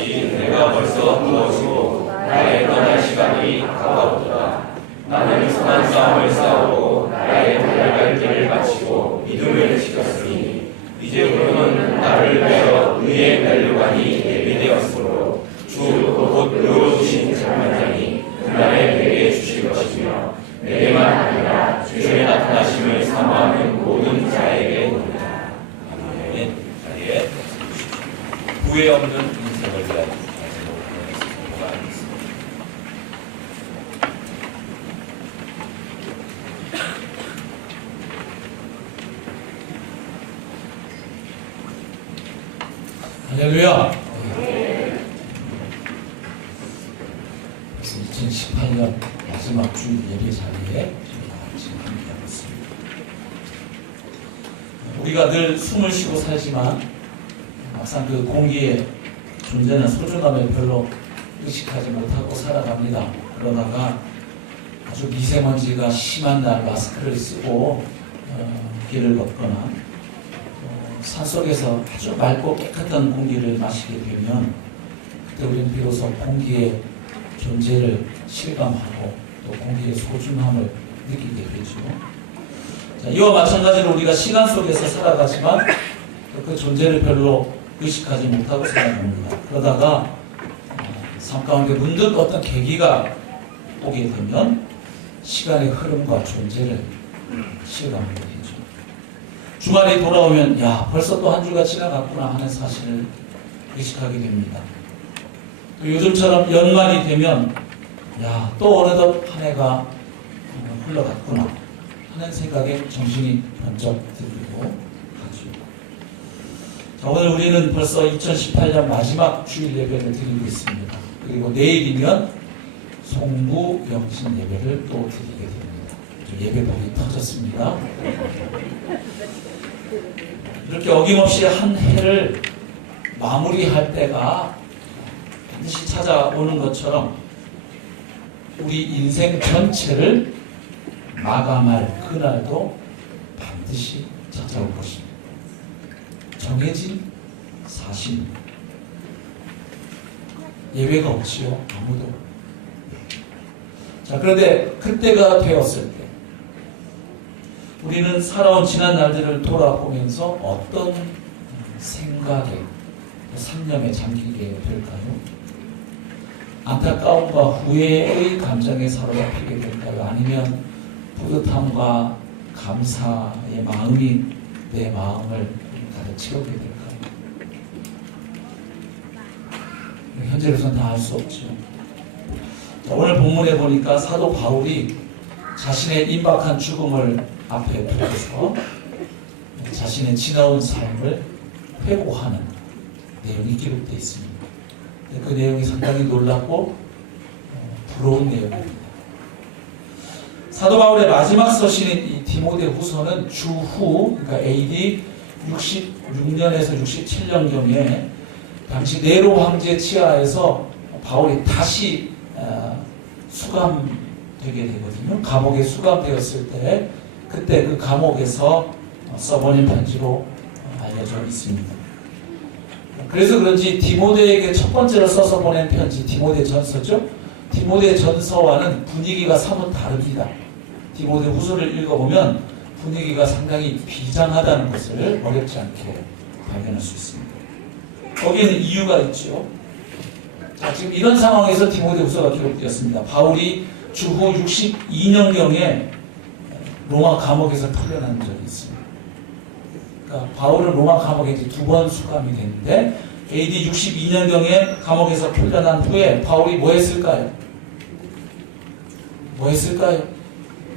마치 내가 벌써 누워지고 나의 떠날 시간이 가까웠도다. 나는 선한 싸움을 싸우고 나의 달려갈 길을 마치고 믿음을 지켰으니 이제부터는 나를 위하여 의의 면류관이 예비되었으므로 주 곧 의로 주신 장관장이 그날에 내게 주실 것이며 내게만 아니라 주의 나타나심을 사모하는 모든 자에게 오리라. 아멘. 자리에 후회 없는 인생을 위한 말씀으로 하겠습니다. 할렐루야. 2018년 마지막 주 예배 자리에 지금 함께하고 있습니다. 우리가 늘 숨을 쉬고 살지만 막상 그 공기의 존재나 소중함을 별로 의식하지 못하고 살아갑니다. 그러다가 아주 미세먼지가 심한 날 마스크를 쓰고 길을 걷거나 산속에서 아주 맑고 깨끗한 공기를 마시게 되면 그때 우리는 비로소 공기의 존재를 실감하고 또 공기의 소중함을 느끼게 되죠. 자, 이와 마찬가지로 우리가 시간 속에서 살아가지만 그 존재를 별로 의식하지 못하고 살아갑니다. 그러다가 삶 가운데 문득 어떤 계기가 오게 되면 시간의 흐름과 존재를 실감하게 되죠. 주말이 돌아오면 야 벌써 또 한 주가 지나갔구나 하는 사실을 의식하게 됩니다. 또 요즘처럼 연말이 되면 야 또 어느덧 한 해가 흘러갔구나 하는 생각에 정신이 번쩍 들기도 하죠. 자, 오늘 우리는 벌써 2018년 마지막 주일 예배를 드리고 있습니다. 그리고 내일이면 송구 영신 예배를 또 드리게 됩니다. 예배복이 터졌습니다. 이렇게 어김없이 한 해를 마무리할 때가 반드시 찾아오는 것처럼 우리 인생 전체를 마감할 그날도 반드시 찾아올 것입니다. 정해진 사실입니다. 예외가 없지요. 아무도. 자, 그런데 그때가 되었을 때 우리는 살아온 지난 날들을 돌아보면서 어떤 생각에 상념에 잠기게 될까요? 안타까움과 후회의 감정에 사로잡히게 될까요? 아니면 뿌듯함과 감사의 마음이 내 마음을 가득 채우게 될까요? 현재로서는 다 알 수 없죠. 자, 오늘 본문에 보니까 사도 바울이 자신의 임박한 죽음을 앞에 두고서 자신의 지나온 삶을 회고하는 내용이 기록되어 있습니다. 그 내용이 상당히 놀랍고 부러운 내용입니다. 사도 바울의 마지막 서신인 이 디모데 후서는 주후, 그러니까 AD 66년에서 67년경에 당시 네로 황제 치하에서 바울이 다시 수감되게 되거든요. 감옥에 수감되었을 때 그때 그 감옥에서 써보낸 편지로 알려져 있습니다. 그래서 그런지 디모데에게 첫 번째로 써서 보낸 편지 디모데 전서죠. 디모데 전서와는 분위기가 사뭇 다릅니다. 디모데 후서를 읽어보면 분위기가 상당히 비장하다는 것을 어렵지 않게 발견할 수 있습니다. 거기에는 이유가 있죠. 자, 지금 이런 상황에서 디모데 후서가 기록되었습니다. 바울이 주후 62년경에 로마 감옥에서 풀려난 적이 있습니다. 그러니까 바울은 로마 감옥에 이제 2번 수감이 됐는데 AD 62년경에 감옥에서 풀려난 후에 바울이 뭐 했을까요?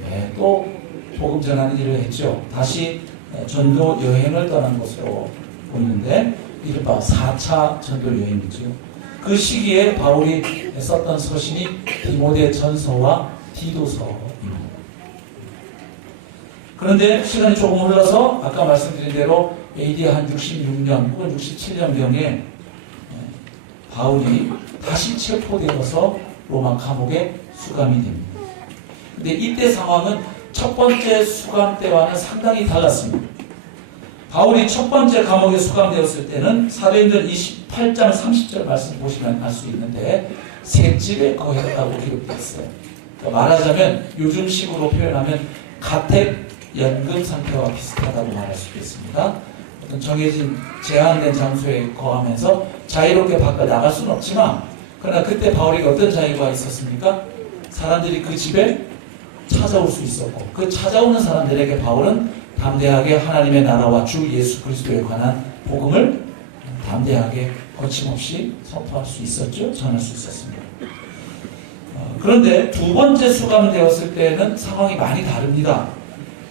네, 또 복음 전하는 일을 했죠. 다시 전도 여행을 떠난 것으로 보이는데 이른바 4차 전도 여행이죠. 그 시기에 바울이 썼던 서신이 디모데 전서와 디도서입니다. 그런데 시간이 조금 흘러서 아까 말씀드린 대로 AD 한 66년 혹은 67년경에 바울이 다시 체포되어서 로마 감옥에 수감이 됩니다. 근데 이때 상황은 첫 번째 수감 때와는 상당히 달랐습니다. 바울이 첫 번째 감옥에 수감되었을 때는 사도행전 28장 30절 말씀 보시면 알 수 있는데 셋집에 거했다고 기록되어 있어요. 그러니까 말하자면 요즘식으로 표현하면 가택 연금 상태와 비슷하다고 말할 수 있겠습니다. 어떤 정해진 제한된 장소에 거하면서 자유롭게 밖에 나갈 수는 없지만, 그러나 그때 바울에게 어떤 자유가 있었습니까? 사람들이 그 집에 찾아올 수 있었고, 그 찾아오는 사람들에게 바울은 담대하게 하나님의 나라와 주 예수 그리스도에 관한 복음을 담대하게 거침없이 선포할 수 있었죠. 전할 수 있었습니다. 그런데 두 번째 수감되었을 때는 상황이 많이 다릅니다.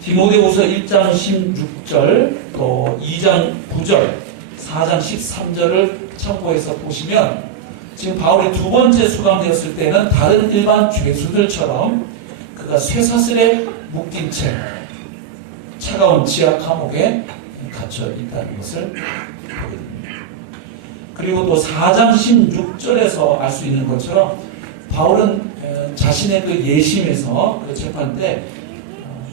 디모데후서 1장 16절, 또 2장 9절, 4장 13절을 참고해서 보시면 지금 바울이 두 번째 수감되었을 때는 다른 일반 죄수들처럼 그가 쇠사슬에 묶인 채 차가운 지하 감옥에 갇혀 있다는 것을 보게 됩니다. 그리고 또 4장 16절에서 알 수 있는 것처럼 바울은 자신의 그 예심에서 그 재판 때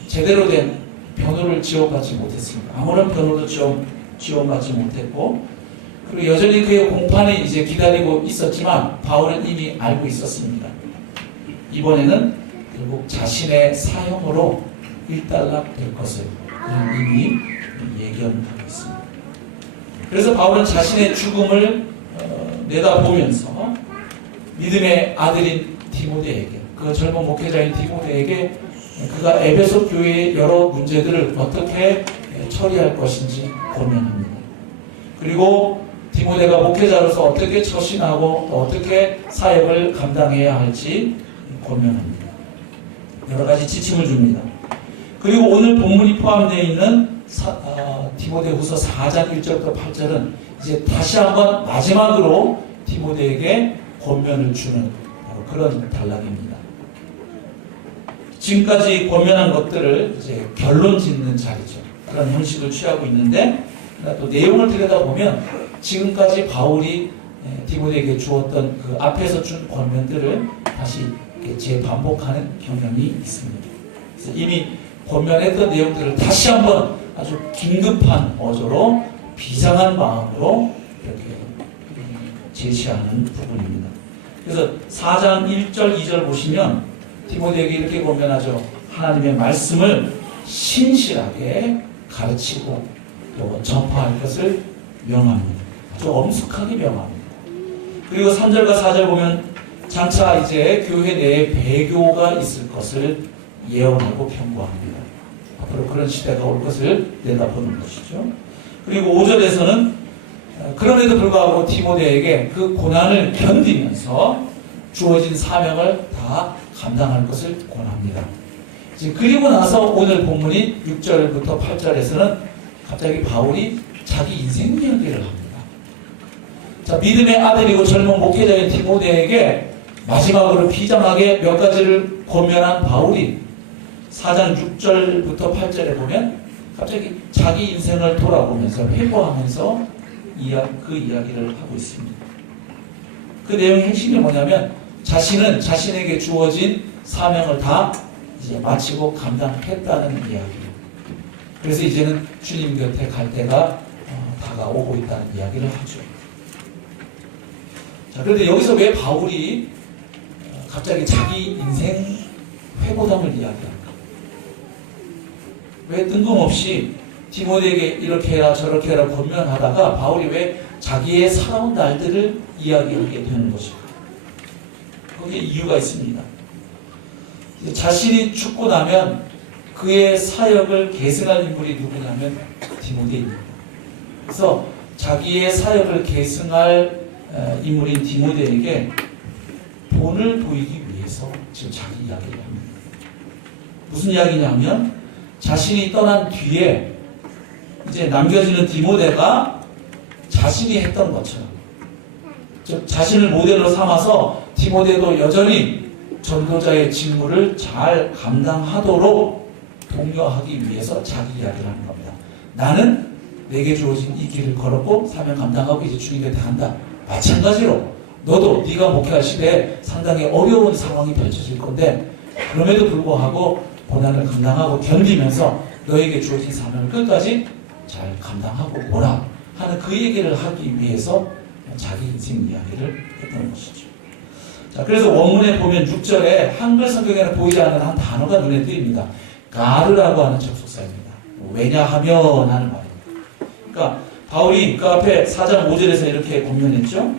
제대로 된 변호를 지원받지 못했습니다. 아무런 변호도 지원받지 못했고, 그리고 여전히 그의 공판이 이제 기다리고 있었지만 바울은 이미 알고 있었습니다. 이번에는 결국 자신의 사형으로 일단락될 것을 그는 이미 예견하고 있습니다. 그래서 바울은 자신의 죽음을 내다보면서 믿음의 아들인 디모데에게, 그 젊은 목회자인 디모데에게 그가 에베소 교회의 여러 문제들을 어떻게 처리할 것인지 고민합니다. 그리고 디모데가 목회자로서 어떻게 처신하고 또 어떻게 사역을 감당해야 할지 고민합니다. 여러 가지 지침을 줍니다. 그리고 오늘 본문이 포함되어 있는 디모데후서 4장 1절부터 8절은 이제 다시 한번 마지막으로 디모데에게 권면을 주는 그런 단락입니다. 지금까지 권면한 것들을 이제 결론 짓는 자리죠. 그런 형식을 취하고 있는데, 또 내용을 들여다보면 지금까지 바울이 디모데에게 주었던 그 앞에서 준 권면들을 다시 재반복하는 경향이 있습니다. 그래서 이미 권면했던 내용들을 다시 한번 아주 긴급한 어조로 비장한 마음으로 이렇게 제시하는 부분입니다. 그래서 4장 1절 2절 보시면 디모데에게 이렇게 권면하죠. 하나님의 말씀을 신실하게 가르치고 또 전파할 것을 명합니다. 아주 엄숙하게 명합니다. 그리고 3절과 4절 보면 장차 이제 교회 내에 배교가 있을 것을 예언하고 경고합니다. 앞으로 그런 시대가 올 것을 내다보는 것이죠. 그리고 5절에서는 그럼에도 불구하고 디모데에게 그 고난을 견디면서 주어진 사명을 다 감당할 것을 권합니다. 그리고 나서 오늘 본문인 6절부터 8절에서는 갑자기 바울이 자기 인생 이야기를 합니다. 자, 믿음의 아들이고 젊은 목회자인 디모데에게 마지막으로 비장하게 몇 가지를 권면한 바울이 4장 6절부터 8절에 보면 갑자기 자기 인생을 돌아보면서 회고하면서 그 이야기를 하고 있습니다. 그 내용의 핵심이 뭐냐면 자신은 자신에게 주어진 사명을 다 이제 마치고 감당했다는 이야기예요. 그래서 이제는 주님 곁에 갈 때가 다가오고 있다는 이야기를 하죠. 자, 그런데 여기서 왜 바울이 갑자기 자기 인생 회고담을 이야기할까? 왜 뜬금없이 디모데에게 이렇게 해라 저렇게 해라 권면하다가 바울이 왜 자기의 살아온 날들을 이야기하게 되는 것일까? 거기에 이유가 있습니다. 자신이 죽고 나면 그의 사역을 계승할 인물이 누구냐면 디모데입니다. 그래서 자기의 사역을 계승할 인물인 디모데에게 본을 보이기 위해서 지금 자기 이야기를 합니다. 무슨 이야기냐면 자신이 떠난 뒤에 이제 남겨지는 디모데가 자신이 했던 것처럼, 즉 자신을 모델로 삼아서 디모데도 여전히 전도자의 직무를 잘 감당하도록 독려하기 위해서 자기 이야기를 하는 겁니다. 나는 내게 주어진 이 길을 걸었고 사명 감당하고 이제 주님 곁에 간다. 마찬가지로 너도 네가 목회할 시대에 상당히 어려운 상황이 펼쳐질 건데 그럼에도 불구하고 고난을 감당하고 견디면서 너에게 주어진 사명을 끝까지 잘 감당하고 오라 하는 그 얘기를 하기 위해서 자기 인생 이야기를 했던 것이죠. 자, 그래서 원문에 보면 6절에 한글 성경에는 보이지 않는 한 단어가 눈에 띄입니다. 가르라고 하는 접속사입니다. 왜냐하면 하는 말입니다. 그러니까 바울이 그 앞에 4장 5절에서 이렇게 권면했죠.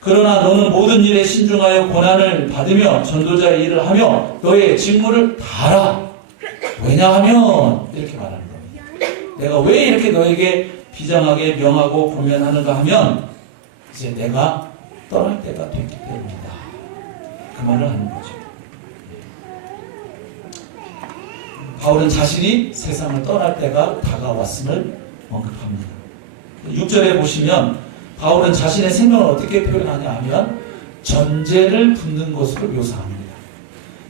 그러나 너는 모든 일에 신중하여 고난을 받으며 전도자의 일을 하며 너의 직무를 다하라. 왜냐하면 이렇게 말하는 겁니다. 내가 왜 이렇게 너에게 비장하게 명하고 권면하는가 하면 이제 내가 떠날 때가 됐기 때문이다. 그 말을 하는 거죠. 바울은 자신이 세상을 떠날 때가 다가왔음을 언급합니다. 6절에 보시면 바울은 자신의 생명을 어떻게 표현하냐 하면 전제를 붓는 것으로 묘사합니다.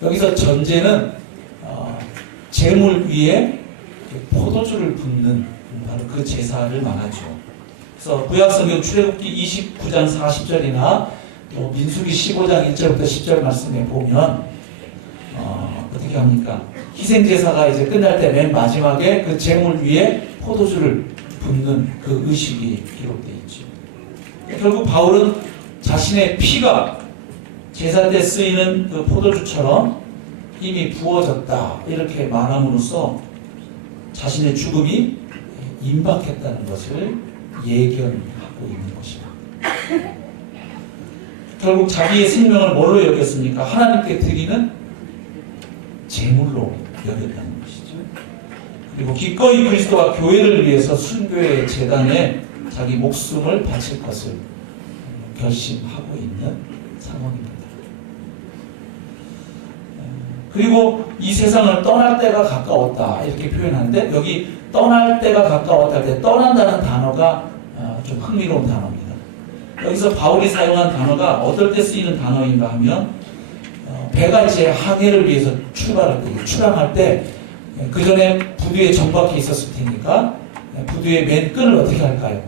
여기서 전제는 제물 위에 포도주를 붓는 바로 그 제사를 말하죠. 그래서 구약성경 출애굽기 29장 40절이나 또 민수기 15장 1절부터 10절 말씀에 보면 어떻게 합니까? 희생제사가 이제 끝날 때 맨 마지막에 그 제물 위에 포도주를 붓는 그 의식이 기록되어 있죠. 결국 바울은 자신의 피가 제사 때 쓰이는 그 포도주처럼 이미 부어졌다 이렇게 말함으로써 자신의 죽음이 임박했다는 것을 예견하고 있는 것입니다. 결국 자기의 생명을 뭐로 여겼습니까? 하나님께 드리는 제물로 여겼다는 것이죠. 그리고 기꺼이 그리스도와 교회를 위해서 순교의 재단에 자기 목숨을 바칠 것을 결심하고 있는 상황입니다. 그리고 이 세상을 떠날 때가 가까웠다 이렇게 표현하는데 여기 떠날 때가 가까웠다 할 때 떠난다는 단어가 좀 흥미로운 단어입니다. 여기서 바울이 사용한 단어가 어떨 때 쓰이는 단어인가 하면 배가 이제 항해를 위해서 출발할 때, 출항할 때 그 전에 부두에 정박해 있었을 테니까 부두의 맨 끈을 어떻게 할까요?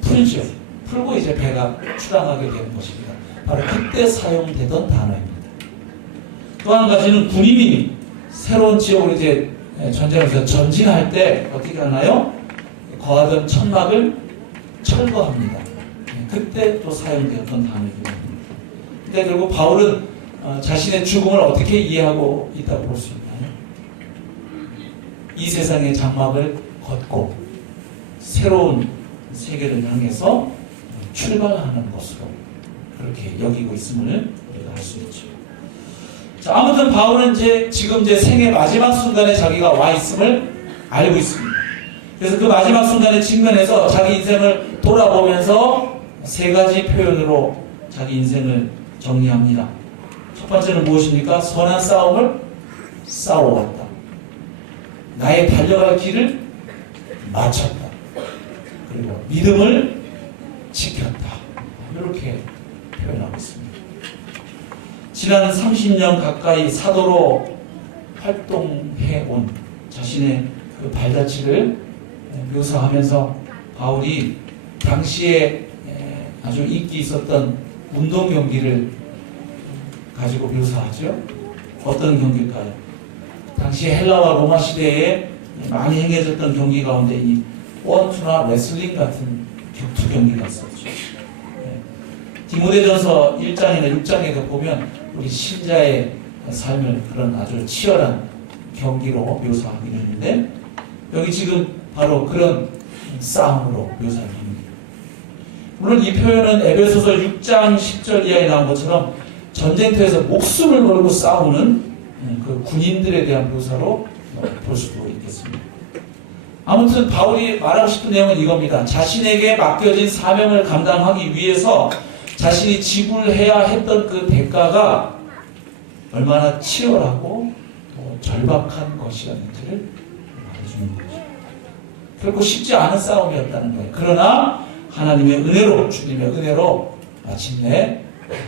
풀죠. 풀고 이제 배가 출항하게 되는 것입니다. 바로 그때 사용되던 단어입니다. 또 한 가지는 군인이 새로운 지역으로 이제 전쟁에서 전진할 때 어떻게 하나요? 거하던 천막을 철거합니다. 그때 또 사용되었던 단어이기도 합니다. 근데 결국 바울은 자신의 죽음을 어떻게 이해하고 있다고 볼 수 있나요? 이 세상의 장막을 걷고 새로운 세계를 향해서 출발하는 것으로 그렇게 여기고 있음을 우리가 알 수 있죠. 자, 아무튼 바울은 지금 생의 마지막 순간에 자기가 와 있음을 알고 있습니다. 그래서 그 마지막 순간에 직면해서 자기 인생을 돌아보면서 세 가지 표현으로 자기 인생을 정리합니다. 첫 번째는 무엇입니까? 선한 싸움을 싸워왔다. 나의 달려갈 길을 마쳤다. 그리고 믿음을 지켰다. 이렇게 표현하고 있습니다. 지난 30년 가까이 사도로 활동해온 자신의 그 발자취를 묘사하면서 바울이 당시에 아주 인기 있었던 운동 경기를 가지고 묘사하죠. 어떤 경기일까요? 당시 헬라와 로마 시대에 많이 행해졌던 경기 가운데 이 원투나 레슬링 같은 격투 경기가 있었죠. 디모데전서 1장이나 6장에도 보면 우리 신자의 삶을 그런 아주 치열한 경기로 묘사하고 있는데 여기 지금 바로 그런 싸움으로 묘사를 합니다. 물론 이 표현은 에베소서 6장 10절 이하에 나온 것처럼 전쟁터에서 목숨을 걸고 싸우는 그 군인들에 대한 묘사로 볼 수도 있겠습니다. 아무튼 바울이 말하고 싶은 내용은 이겁니다. 자신에게 맡겨진 사명을 감당하기 위해서 자신이 지불해야 했던 그 대가가 얼마나 치열하고 또 절박한 것이었는지를 말해주는 거죠. 결코 쉽지 않은 싸움이었다는 거예요. 그러나 하나님의 은혜로, 주님의 은혜로 마침내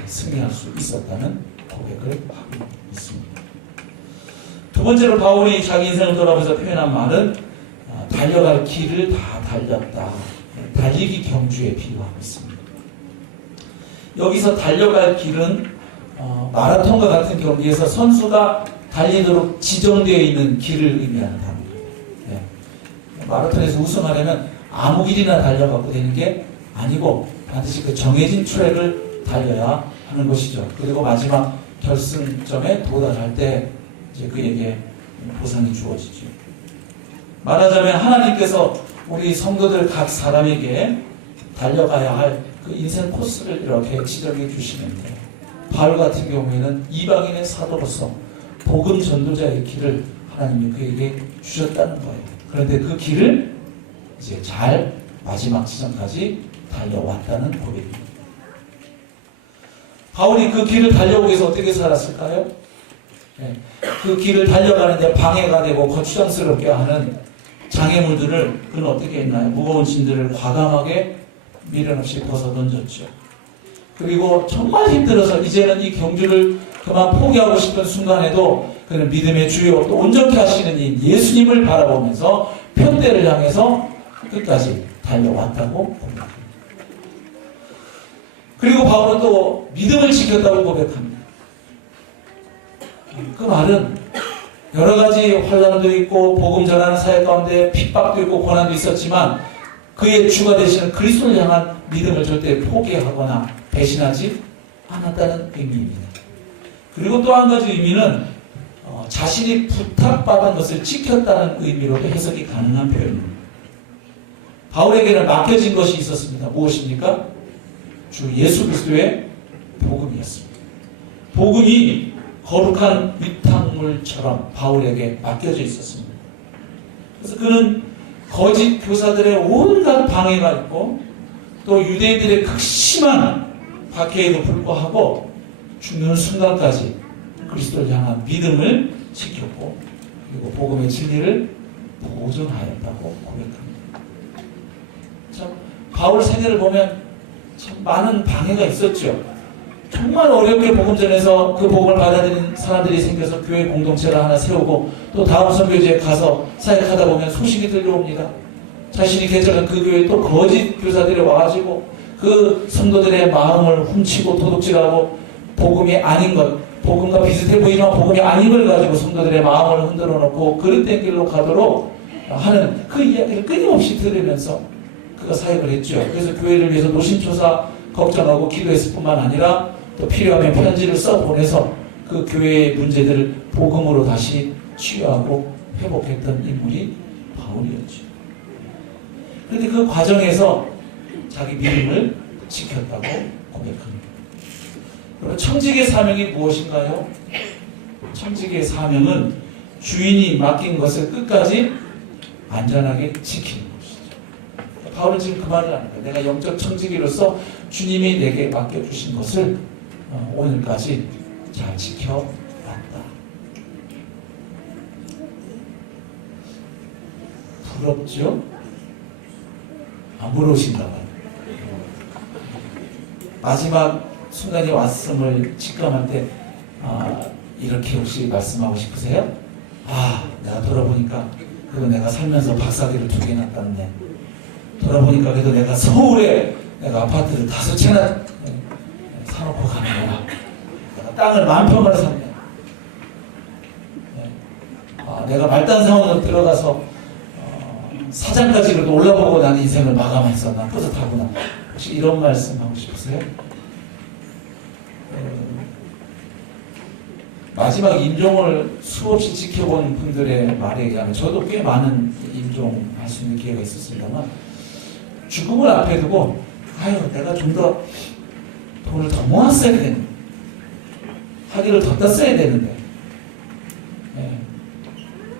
승리할 수 있었다는 고백을 하고 있습니다. 두 번째로 바울이 자기 인생을 돌아보면서 표현한 말은 달려갈 길을 다 달렸다. 달리기 경주에 비유하고 있습니다. 여기서 달려갈 길은 마라톤과 같은 경기에서 선수가 달리도록 지정되어 있는 길을 의미하는 단어입니다. 마라톤에서 우승하려면 아무 길이나 달려갖고 되는 게 아니고 반드시 그 정해진 트랙을 달려야 하는 것이죠. 그리고 마지막 결승점에 도달할 때 이제 그에게 보상이 주어지죠. 말하자면 하나님께서 우리 성도들 각 사람에게 달려가야 할 그 인생 코스를 이렇게 지정해 주시는데, 바울 같은 경우에는 이방인의 사도로서 복음 전도자의 길을 하나님이 그에게 주셨다는 거예요. 그런데 그 길을 이제 잘 마지막 지점까지 달려왔다는 고백입니다. 바울이 그 길을 달려오기 위해서 어떻게 살았을까요? 네. 그 길을 달려가는데 방해가 되고 거추장스럽게 하는 장애물들을 그는 어떻게 했나요? 무거운 짐들을 과감하게 미련 없이 벗어 던졌죠. 그리고 정말 힘들어서 이제는 이 경주를 그만 포기하고 싶은 순간에도 그는 믿음의 주요 또 온전케 하시는 이 예수님을 바라보면서 편대를 향해서 끝까지 달려왔다고 고백합니다. 그리고 바울은 또 믿음을 지켰다고 고백합니다. 그 말은 여러 가지 환난도 있고 복음 전하는 사역 가운데 핍박도 있고 고난도 있었지만 그의 주가 되시는 그리스도를 향한 믿음을 절대 포기하거나 배신하지 않았다는 의미입니다. 그리고 또 한 가지 의미는 자신이 부탁받은 것을 지켰다는 의미로도 해석이 가능한 표현입니다. 바울에게는 맡겨진 것이 있었습니다. 무엇입니까? 주 예수 그리스도의 복음이었습니다. 복음이 거룩한 위탁물처럼 바울에게 맡겨져 있었습니다. 그래서 그는 거짓 교사들의 온갖 방해가 있고 또 유대인들의 극심한 박해에도 불구하고 죽는 순간까지 그리스도를 향한 믿음을 지켰고 그리고 복음의 진리를 보존하였다고 고백합니다. 참 바울 생애를 보면 참 많은 방해가 있었죠. 정말 어렵게 복음 전해서 그 복음을 받아들인 사람들이 생겨서 교회 공동체를 하나 세우고 또 다음 선교지에 가서 사역하다 보면 소식이 들려옵니다. 자신이 개척한 그 교회에 또 거짓 교사들이 와가지고 그 성도들의 마음을 훔치고 도둑질하고 복음이 아닌 것, 복음과 비슷해 보이지만 복음이 아닌 걸 가지고 성도들의 마음을 흔들어 놓고 그릇된 길로 가도록 하는 그 이야기를 끊임없이 들으면서 그가 사역을 했죠. 그래서 교회를 위해서 노심초사 걱정하고 기도했을 뿐만 아니라 또 필요하면 편지를 써 보내서 그 교회의 문제들을 복음으로 다시 치유하고 회복했던 인물이 바울이었죠. 그런데 그 과정에서 자기 믿음을 지켰다고 고백합니다. 그럼 청직의 사명이 무엇인가요? 청직의 사명은 주인이 맡긴 것을 끝까지 안전하게 지키는 것이죠. 바울은 지금 그 말을 하는 거예요. 내가 영적 청지기로서 주님이 내게 맡겨주신 것을 오늘까지 잘 지켜왔다. 부럽죠? 안 부러우신가 봐요. 마지막 순간이 왔음을 직감할 때 이렇게 혹시 말씀하고 싶으세요? 내가 돌아보니까 그거 내가 살면서 박사기를 2개나 땄네. 돌아보니까 그래도 내가 서울에 내가 아파트를 5채나 사놓고 가는구나. 내가 땅을 10,000평을 샀네. 내가 말단 상황으로 들어가서 사장까지도 올라보고 나는 인생을 마감했어. 난 뿌듯하구나. 혹시 이런 말씀 하고 싶으세요? 마지막 임종을 수없이 지켜본 분들의 말에 의하면 저도 꽤 많은 임종할 수 있는 기회가 있었습니다만 죽음을 앞에 두고 내가 좀 더 돈을 더 모았어야 되는데 학위를 더 땄어야 되는데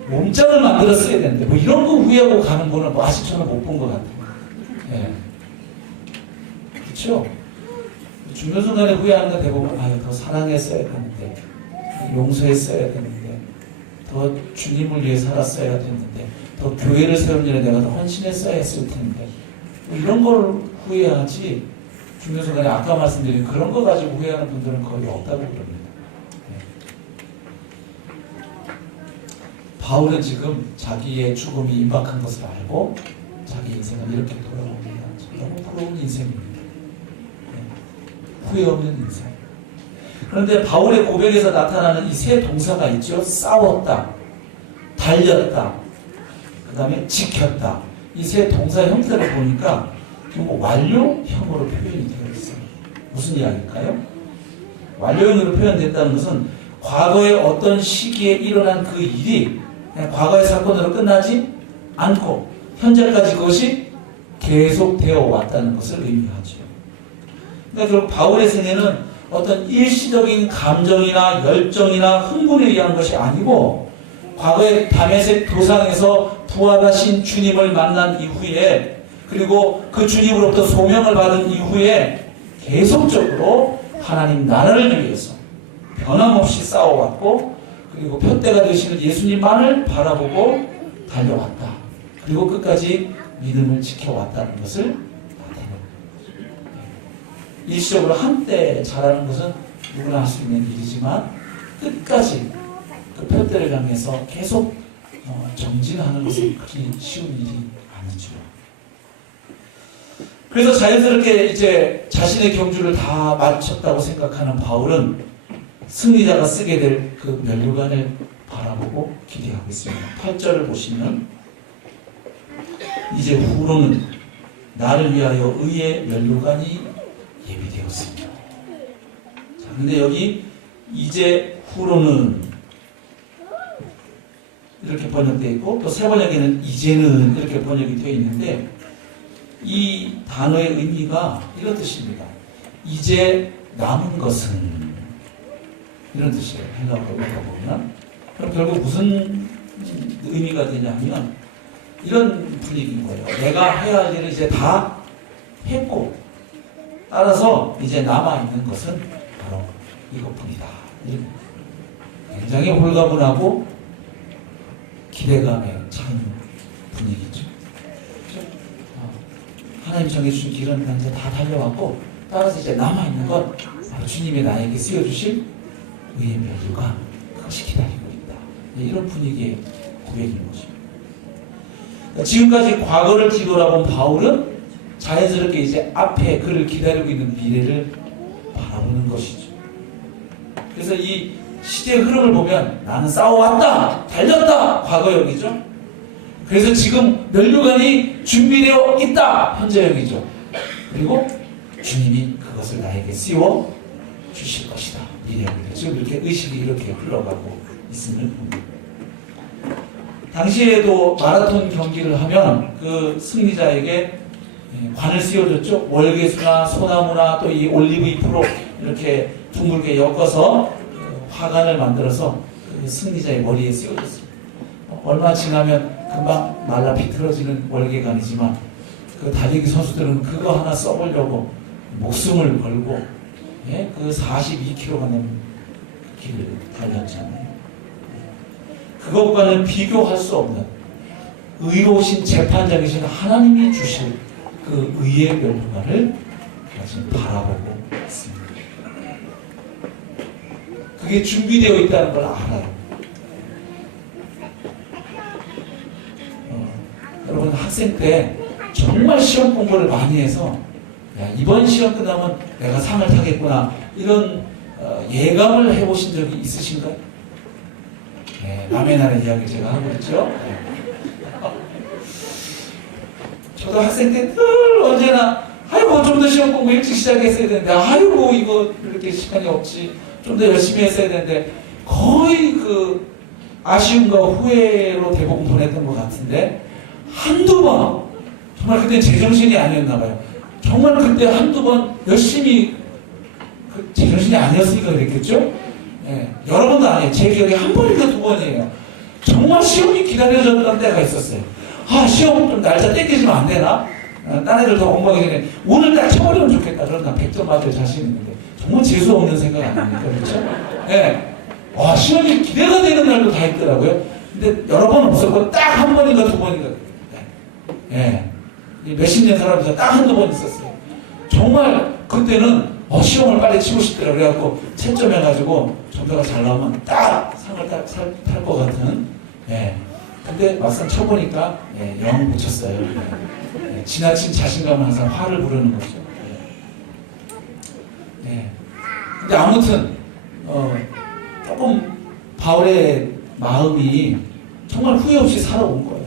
몸짱을 만들었어야 되는데 뭐 이런 거 후회하고 가는 거는 뭐 아직 저는 못 본 것 같아요. 그렇죠? 죽는 순간에 후회하는 거 대부분 더 사랑했어야 되는데 용서했어야 되는데 더 주님을 위해 살았어야 되는데 더 교회를 세우는 일에 내가 더 헌신했어야 했을 텐데 뭐 이런 걸 후회하지 죽는 순간에 아까 말씀드린 그런 거 가지고 후회하는 분들은 거의 없다고 그럽니다. 바울은 지금 자기의 죽음이 임박한 것을 알고 자기 인생을 이렇게 돌아봅니다. 너무 부러운 인생입니다. 후회 없는 인생. 그런데 바울의 고백에서 나타나는 이 세 동사가 있죠. 싸웠다, 달렸다, 그 다음에 지켰다. 이 세 동사 형태를 보니까 결국 완료형으로 표현이 되어 있어요. 무슨 이야기일까요? 완료형으로 표현됐다는 것은 과거의 어떤 시기에 일어난 그 일이 그냥 과거의 사건으로 끝나지 않고 현재까지 그것이 계속되어 왔다는 것을 의미하죠. 그러니까 결국 바울의 생애는 어떤 일시적인 감정이나 열정이나 흥분에 의한 것이 아니고 과거의 다메섹 도상에서 부활하신 주님을 만난 이후에 그리고 그 주님으로부터 소명을 받은 이후에 계속적으로 하나님 나라를 위해서 변함없이 싸워왔고 그리고 표대가 되시는 예수님만을 바라보고 달려왔다. 그리고 끝까지 믿음을 지켜왔다는 것을 나타내는 거죠. 일시적으로 한때 잘하는 것은 누구나 할 수 있는 일이지만 끝까지 그 표대를 향해서 계속 정진하는 것은 그렇게 쉬운 일이 아니죠. 그래서 자연스럽게 이제 자신의 경주를 다 마쳤다고 생각하는 바울은 승리자가 쓰게 될 그 면류관을 바라보고 기대하고 있습니다. 8절을 보시면 이제 후로는 나를 위하여 의의 면류관이 예비되었습니다. 자, 근데 여기 이제 후로는 이렇게 번역되어 있고 또 새 번역에는 이제는 이렇게 번역이 되어 있는데 이 단어의 의미가 이런 뜻입니다. 이제 남은 것은 이런 뜻이에요. 헬라어로 읽어보면. 그럼 결국 무슨 의미가 되냐면 이런 분위기인 거예요. 내가 해야 할 일을 이제 다 했고 따라서 이제 남아있는 것은 바로 이것뿐이다. 굉장히 홀가분하고 기대감에 찬 분위기죠. 하나님 정해주신 길은 이제 다 달려왔고 따라서 이제 남아있는 건 바로 주님이 나에게 쓰여주실 의의 면류관 그것이 기다리고 있다. 이런 분위기의 고백인 것입니다. 지금까지 과거를 뒤돌아본 바울은 자연스럽게 이제 앞에 그를 기다리고 있는 미래를 바라보는 것이죠. 그래서 이 시대의 흐름을 보면 나는 싸워왔다, 달렸다, 과거형이죠. 그래서 지금 면류관이 준비되어 있다, 현재형이죠. 그리고 주님이 그것을 나에게 씌워 주실 것이다, 미래형이죠. 지금 이렇게 의식이 이렇게 흘러가고 있음을 봅니다. 당시에도 마라톤 경기를 하면 그 승리자에게 관을 씌워줬죠. 월계수나 소나무나 또 이 올리브 잎으로 이렇게 둥글게 엮어서 화관을 만들어서 그 승리자의 머리에 씌워줬습니다. 얼마 지나면 금방 말라 비틀어지는 월계관이지만 그 달리기 선수들은 그거 하나 써보려고 목숨을 걸고 그 42km가 넘는 길을 달렸잖아요. 그것과는 비교할 수 없는 의로우신 재판장이신 하나님이 주실 그 의의 면류관을 지금 바라보고 있습니다. 그게 준비되어 있다는 걸 알아요. 여러분 학생 때 정말 시험 공부를 많이 해서 야, 이번 시험 끝나면 내가 상을 타겠구나 이런 예감을 해보신 적이 있으신가요? 네, 남의 나라 이야기 제가 하고 있죠. 저도 학생 때 늘 언제나 아이고 좀 더 시험 공부 일찍 시작했어야 되는데 아이고 이거 이렇게 시간이 없지 좀 더 열심히 했어야 되는데 거의 그 아쉬움과 후회로 대부분 보냈던 것 같은데 한두 번 정말 그때 제정신이 아니었나 봐요. 정말 그때 한두 번 열심히 제정신이 아니었으니까 그랬겠죠? 네, 여러 번도 아니에요. 제 기억에 한 번인가 두 번이에요. 정말 시험이 기다려졌던 때가 있었어요. 아 시험 좀 날짜 땡기지면 안 되나? 딴 애들 더 공부하기 전에 오늘 딱 쳐버리면 좋겠다. 그러나 100점 맞을 자신 있는데 정말 재수 없는 생각 아닙니까? 그렇죠? 네. 와 시험이 기대가 되는 날도 다 있더라고요. 근데 여러 번 없었고 딱 한 번인가 두 번인가 예. 몇십 년 살아면서 딱 한두 번 있었어요. 정말 그때는 시험을 빨리 치고 싶더라고요. 그래갖고 채점해가지고 점수가 잘 나오면 딱 상을 탈 것 같은 예. 근데 막상 쳐보니까 예, 영 붙였어요. 예. 지나친 자신감은 항상 화를 부르는 거죠. 예. 예. 근데 아무튼 조금 바울의 마음이 정말 후회 없이 살아온 거예요.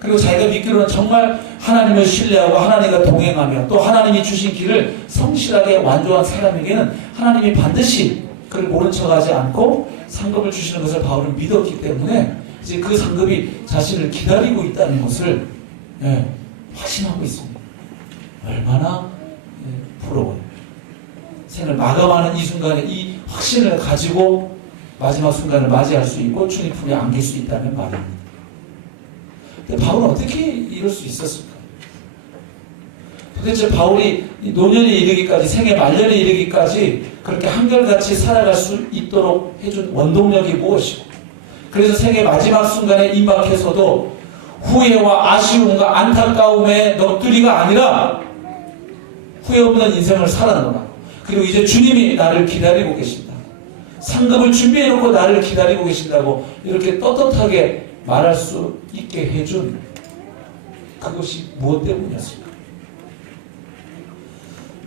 그리고 자기가 믿기로는 정말 하나님을 신뢰하고 하나님과 동행하며 또 하나님이 주신 길을 성실하게 완주한 사람에게는 하나님이 반드시 그를 모른 척하지 않고 상급을 주시는 것을 바울은 믿었기 때문에 이제 그 상급이 자신을 기다리고 있다는 것을 확신하고 있습니다. 얼마나 부러워요. 생을 마감하는 이 순간에 이 확신을 가지고 마지막 순간을 맞이할 수 있고 주님 품에 안길 수 있다는 말입니다. 근데 바울은 어떻게 이럴 수 있었을까? 도대체 바울이 노년에 이르기까지, 생애 말년에 이르기까지 그렇게 한결같이 살아갈 수 있도록 해준 원동력이 무엇이고, 그래서 생애 마지막 순간에 임박해서도 후회와 아쉬움과 안타까움의 넋두리가 아니라 후회 없는 인생을 살아나가. 그리고 이제 주님이 나를 기다리고 계신다. 상급을 준비해놓고 나를 기다리고 계신다고 이렇게 떳떳하게 말할 수 있게 해준 그것이 무엇 때문이었을까?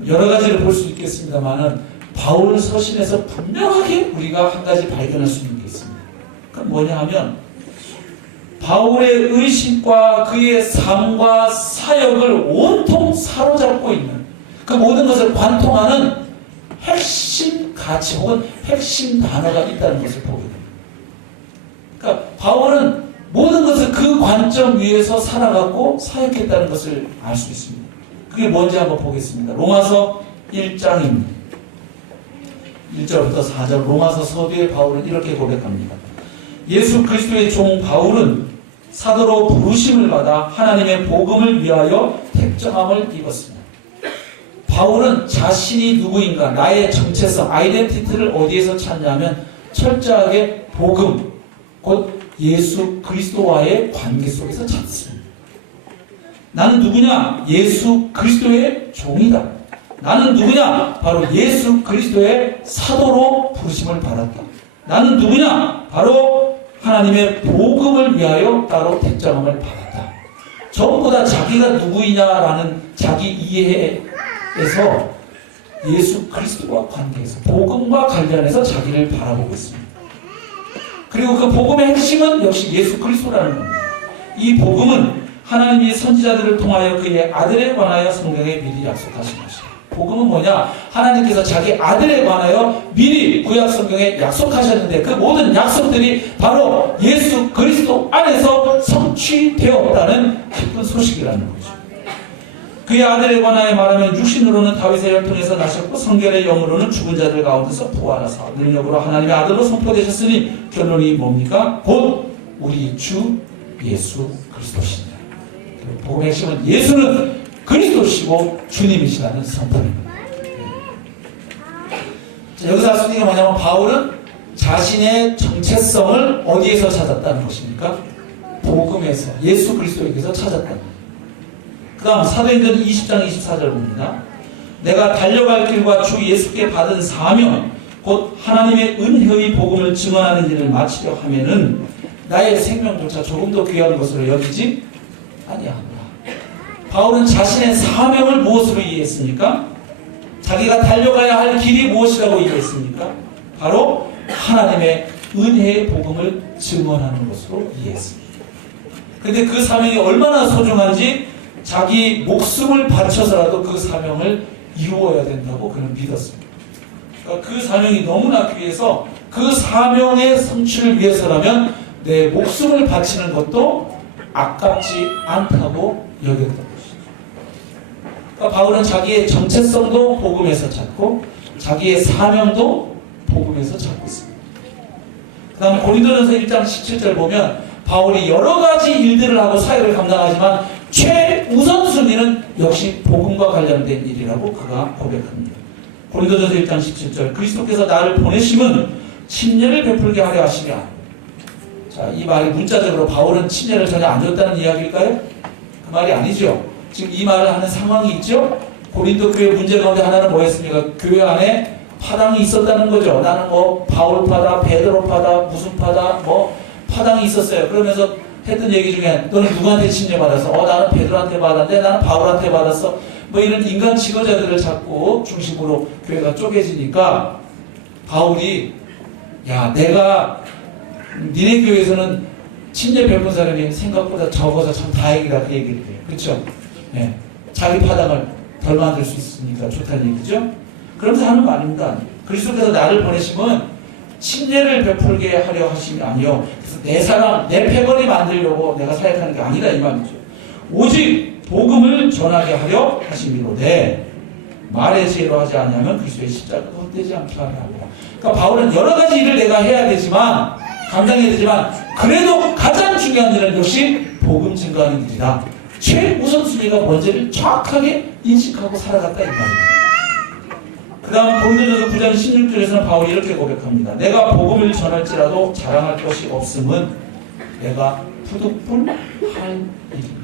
여러 가지를 볼 수 있겠습니다만은 바울 서신에서 분명하게 우리가 한 가지 발견할 수 있는 게 있습니다. 그건 뭐냐 하면 바울의 의식과 그의 삶과 사역을 온통 사로잡고 있는 그 모든 것을 관통하는 핵심 가치 혹은 핵심 단어가 있다는 것을 보게 됩니다. 그러니까 바울은 모든 것을 그 관점 위에서 살아갔고 사역했다는 것을 알 수 있습니다. 그게 뭔지 한번 보겠습니다. 로마서 1장입니다. 1절부터 4절 로마서 서두에 바울은 이렇게 고백합니다. 예수 그리스도의 종 바울은 사도로 부르심을 받아 하나님의 복음을 위하여 택정함을 입었습니다. 바울은 자신이 누구인가, 나의 정체성, 아이덴티티를 어디에서 찾냐면 철저하게 복음, 곧 예수 그리스도와의 관계 속에서 찾습니다. 나는 누구냐? 예수 그리스도의 종이다. 나는 누구냐? 바로 예수 그리스도의 사도로 부르심을 받았다. 나는 누구냐? 바로 하나님의 복음을 위하여 따로 택정함을 받았다. 전부 다 자기가 누구이냐라는 자기 이해에서 예수 그리스도와 관계에서 복음과 관련해서 자기를 바라보고 있습니다. 그리고 그 복음의 핵심은 역시 예수 그리스도라는 겁니다. 이 복음은 하나님이 선지자들을 통하여 그의 아들에 관하여 성경에 미리 약속하신 것이다. 복음은 뭐냐? 하나님께서 자기 아들에 관하여 미리 구약 성경에 약속하셨는데 그 모든 약속들이 바로 예수 그리스도 안에서 성취되었다는 기쁜 소식이라는 거죠. 그의 아들에 관하여 말하면 육신으로는 다윗의 혈통에서 나셨고 성결의 영으로는 죽은 자들 가운데서 부활하사 능력으로 하나님의 아들로 선포되셨으니 결론이 뭡니까? 곧 우리 주 예수 그리스도시니라. 복음의 핵심은 예수는 그리스도시고 주님이시라는 선포입니다. 여기서 할 수 있는 게 뭐냐면 바울은 자신의 정체성을 어디에서 찾았다는 것입니까? 복음에서, 예수 그리스도에게서 찾았다는 겁니다. 그 다음 사도행전 20장 24절 봅니다. 내가 달려갈 길과 주 예수께 받은 사명 곧 하나님의 은혜의 복음을 증언하는 일을 마치려 하면은 나의 생명조차 조금 더 귀한 것으로 여기지 아니한다. 바울은 자신의 사명을 무엇으로 이해했습니까? 자기가 달려가야 할 길이 무엇이라고 이해했습니까? 바로 하나님의 은혜의 복음을 증언하는 것으로 이해했습니다. 그런데 그 사명이 얼마나 소중한지 자기 목숨을 바쳐서라도 그 사명을 이루어야 된다고 그는 믿었습니다. 그러니까 그 사명이 너무나 귀해서 그 사명의 성취를 위해서라면 내 목숨을 바치는 것도 아깝지 않다고 여겼던 것이죠. 그러니까 바울은 자기의 정체성도 복음에서 찾고 자기의 사명도 복음에서 찾고 있습니다. 그 다음에 고린도전서 1장 17절 보면 바울이 여러 가지 일들을 하고 사역을 감당하지만 최우선순위는 역시 복음과 관련된 일이라고 그가 고백합니다. 고린도전서 1장 17절 그리스도께서 나를 보내심은 침례를 베풀게 하려 하시랴. 자, 이 말이 문자적으로 바울은 침례를 전혀 안 줬다는 이야기일까요? 그 말이 아니죠. 지금 이 말을 하는 상황이 있죠. 고린도 교회 문제 가운데 하나는 뭐였습니까? 교회 안에 파당이 있었다는 거죠. 나는 뭐 바울파다, 베드로파다, 무슨 파다, 뭐 파당이 있었어요. 그러면서 했던 얘기 중에 너는 누구한테 침례받았어? 나는 베드로한테 받았는데 나는 바울한테 받았어. 뭐 이런 인간 지도자들을 자꾸 중심으로 교회가 쪼개지니까 바울이 야 내가 니네 교회에서는 침례 베푼 사람이 생각보다 적어서 참 다행이다 그 얘기를 해요. 그렇죠? 예. 자기 파당을 덜 만들 수 있으니까 좋다는 얘기죠. 그러면서 하는 말입니다. 그리스도께서 나를 보내시면 침례를 베풀게 하려 하심이 아니요. 그래서 내 사람, 내 패거리 만들려고 내가 사역하는 게 아니라 이 말이죠. 오직 복음을 전하게 하려 하심이로되 말의 지혜로 하지 않으면 그리스도의 십자가가 헛되지 않게 하라. 그러니까 바울은 여러 가지 일을 내가 해야 되지만 감당해야 되지만 그래도 가장 중요한 일은 역시 복음 증거하는 일이다. 최우선순위가 뭔지를 정확하게 인식하고 살아갔다 이 말입니다. 그 다음 고린도전서 9장 16절에서는 바울이 이렇게 고백합니다. 내가 복음을 전할지라도 자랑할 것이 없음은 내가 부득불 할 일입니다.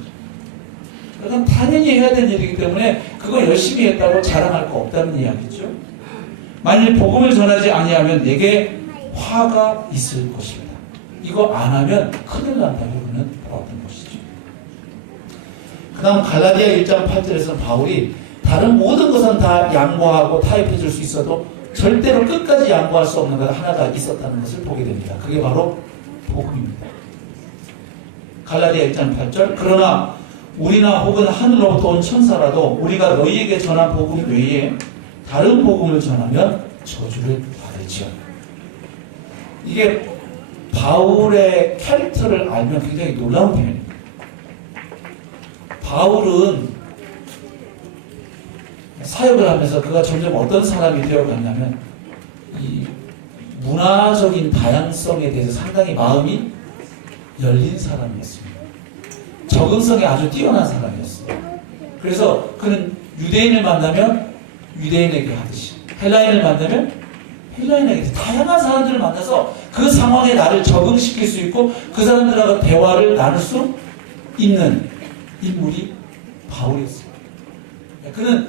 그건 당연히 해야 될 일이기 때문에 그거 열심히 했다고 자랑할 거 없다는 이야기죠. 만일 복음을 전하지 아니하면 내게 화가 있을 것입니다. 이거 안 하면 큰일 난다고 그는 보았던 것이죠. 그 다음 갈라디아 1장 8절에서는 바울이 다른 모든 것은 다 양보하고 타협해 줄 수 있어도 절대로 끝까지 양보할 수 없는 것 하나가 있었다는 것을 보게 됩니다. 그게 바로 복음입니다. 갈라디아 1장 8절 그러나 우리나 혹은 하늘로부터 온 천사라도 우리가 너희에게 전한 복음 외에 다른 복음을 전하면 저주를 받을지어다. 이게 바울의 캐릭터를 알면 굉장히 놀라운 표현입니다. 바울은 사역을 하면서 그가 점점 어떤 사람이 되어갔냐면 이 문화적인 다양성에 대해서 상당히 마음이 열린 사람이었습니다. 적응성이 아주 뛰어난 사람이었어요. 그래서 그는 유대인을 만나면 유대인에게 하듯이 헬라인을 만나면 헬라인에게 다양한 사람들을 만나서 그 상황에 나를 적응시킬 수 있고 그 사람들하고 대화를 나눌 수 있는 인물이 바울이었어요. 그는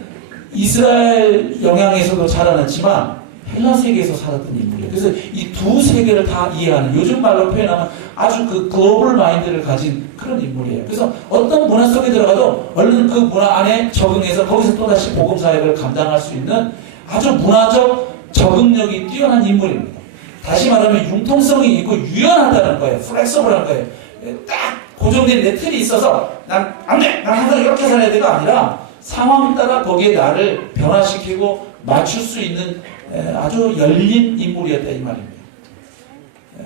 이스라엘 영향에서도 자라났지만 헬라 세계에서 살았던 인물이에요. 그래서 이 두 세계를 다 이해하는 요즘 말로 표현하면 아주 그 글로벌 마인드를 가진 그런 인물이에요. 그래서 어떤 문화 속에 들어가도 얼른 그 문화 안에 적응해서 거기서 또다시 복음 사역을 감당할 수 있는 아주 문화적 적응력이 뛰어난 인물입니다. 다시 말하면 융통성이 있고 유연하다는 거예요. 플렉서블한 거예요. 딱 고정된 내 틀이 있어서 난 안 돼! 난 항상 이렇게 살아야 돼가 아니라 상황 따라 거기에 나를 변화시키고 맞출 수 있는 아주 열린 인물이었다 이 말입니다.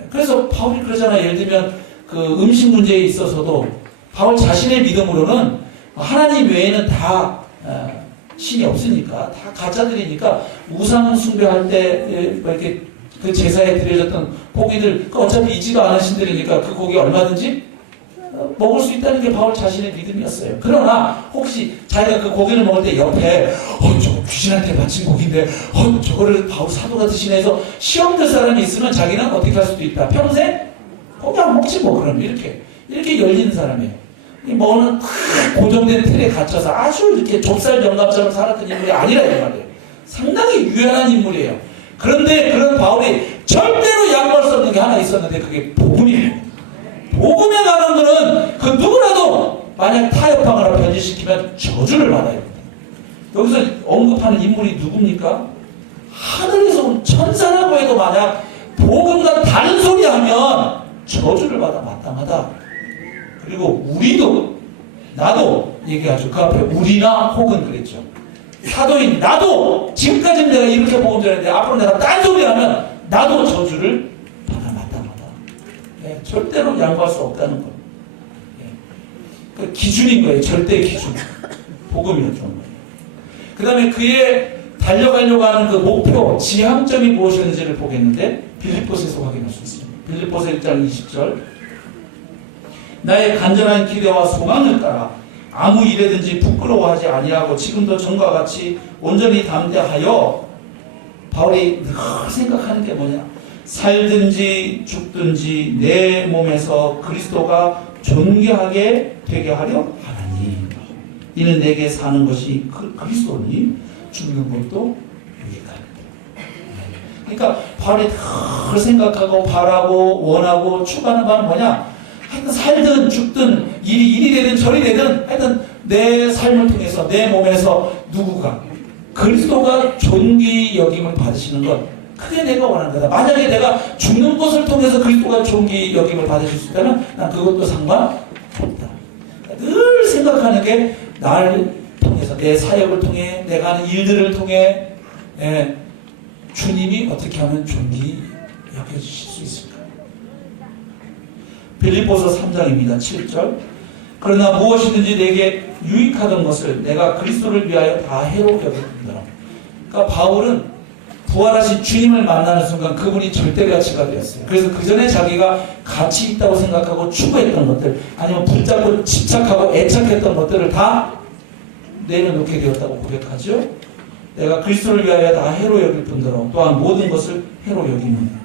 그래서 바울이 그러잖아요. 예를 들면 그 음식 문제에 있어서도 바울 자신의 믿음으로는 하나님 외에는 다 신이 없으니까 다 가짜들이니까 우상 숭배할 때 이렇게 그 제사에 드려졌던 고기들 어차피 이지도 않은 신들이니까 그 고기 얼마든지 먹을 수 있다는 게 바울 자신의 믿음이었어요. 그러나 혹시 자기가 그 고기를 먹을 때 옆에 저거 귀신한테 바친 고기인데 저거를 바울 사도가 드시네 해서 시험 들 사람이 있으면 자기는 어떻게 할 수도 있다. 평생 고기 안 먹지 뭐 그럼 이렇게 열린 사람이에요. 이 뭐는 고정된 틀에 갇혀서 아주 이렇게 좁쌀 영감처럼 살았던 인물이 아니라 이 말이에요. 상당히 유연한 인물이에요. 그런데 그런 바울이 절대로 양보할 수 없는 게 하나 있었는데 그게 복음이에요. 복음에 관한 거는 그 누구라도 만약 타협하거나 변질시키면 저주를 받아야 됩니다. 여기서 언급하는 인물이 누굽니까? 하늘에서 온 천사라고 해도 만약 복음과 다른 소리 하면 저주를 받아 마땅하다. 그리고 우리도 나도 얘기하죠. 그 앞에 우리나 혹은 그랬죠. 사도인 나도 지금까지는 내가 이렇게 복음 전했는데 앞으로 내가 딴 소리 하면 나도 저주를 받아 마땅하다. 절대로 양보할 수 없다는 것. 그 기준인 거예요. 절대 기준. 복음이었던 거예요. 그 다음에 그의 달려가려고 하는 그 목표, 지향점이 무엇이었는지를 보겠는데 빌립보서에서 확인할 수 있습니다. 빌립보서 1장 20절 나의 간절한 기대와 소망을 따라 아무 일에든지 부끄러워하지 아니하고 지금도 전과 같이 온전히 담대하여 바울이 늘 생각하는 게 뭐냐? 살든지 죽든지 내 몸에서 그리스도가 존귀하게 되게 하려 하나니 이는 내게 사는 것이 그리스도니 죽는 것도 유익하니라. 그러니까 바울이 늘 생각하고 바라고 원하고 추구하는 바는 뭐냐? 하여튼 살든 죽든 일이 되든 저리 되든 하여튼 내 삶을 통해서 내 몸에서 누구가 그리스도가 존귀 여김을 받으시는 것 그게 내가 원하는 거다. 만약에 내가 죽는 것을 통해서 그리스도가 존귀 여김을 받으실 수 있다면 난 그것도 상관없다. 늘 생각하는 게 나를 통해서, 내 사역을 통해, 내가 하는 일들을 통해 주님이 어떻게 하면 존귀 여겨주실 수 있을까? 빌립보서 3장입니다. 7절. 그러나 무엇이든지 내게 유익하던 것을 내가 그리스도를 위하여 다 해로 여겼더라. 그러니까 바울은 부활하신 주님을 만나는 순간 그분이 절대 가치가 되었어요. 그래서 그 전에 자기가 가치 있다고 생각하고 추구했던 것들, 아니면 붙잡고 집착하고 애착했던 것들을 다 내려놓게 되었다고 고백하죠. 내가 그리스도를 위하여 다 해로 여길 뿐더러 또한 모든 것을 해로 여기는.